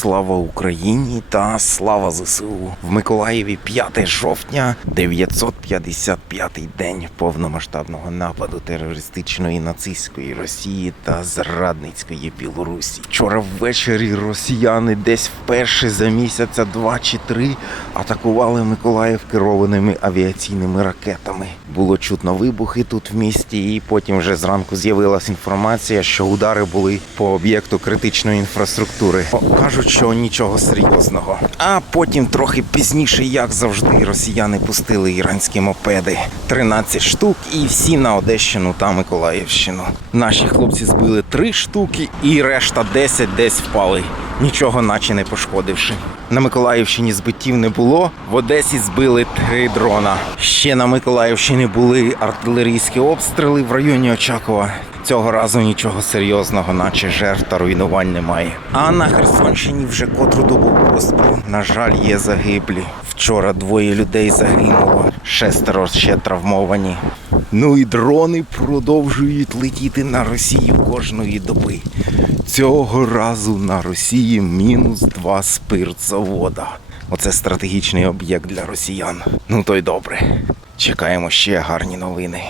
слава Україні та слава ЗСУ. В Миколаєві 5 жовтня, 955-й день повномасштабного нападу терористичної нацистської Росії та зрадницької Білорусі. Вчора ввечері росіяни десь вперше за місяця два чи три атакували Миколаїв керованими авіаційними ракетами. Було чутно вибухи тут в місті, і потім вже зранку з'явилася інформація, що удари були по об'єкту критичної інфраструктури. Кажуть, що нічого серйозного. А потім трохи пізніше, як завжди, росіяни пустили іранські мопеди. 13 штук і всі на Одещину та Миколаївщину. Наші хлопці збили 3 штуки, і решта 10 десь впали. Нічого наче не пошкодивши. На Миколаївщині збиттів не було. В Одесі збили три дрона. Ще на Миколаївщині були артилерійські обстріли в районі Очакова. Цього разу нічого серйозного, наче жертв та руйнувань немає. А на Херсонщині вже котру добу поспіль, на жаль, є загиблі. Вчора двоє людей загинуло, шестеро ще травмовані. Ну і дрони продовжують летіти на Росію кожної доби. Цього разу на Росії мінус два спиртзавода. Оце стратегічний об'єкт для росіян. Ну то й добре. Чекаємо ще гарні новини.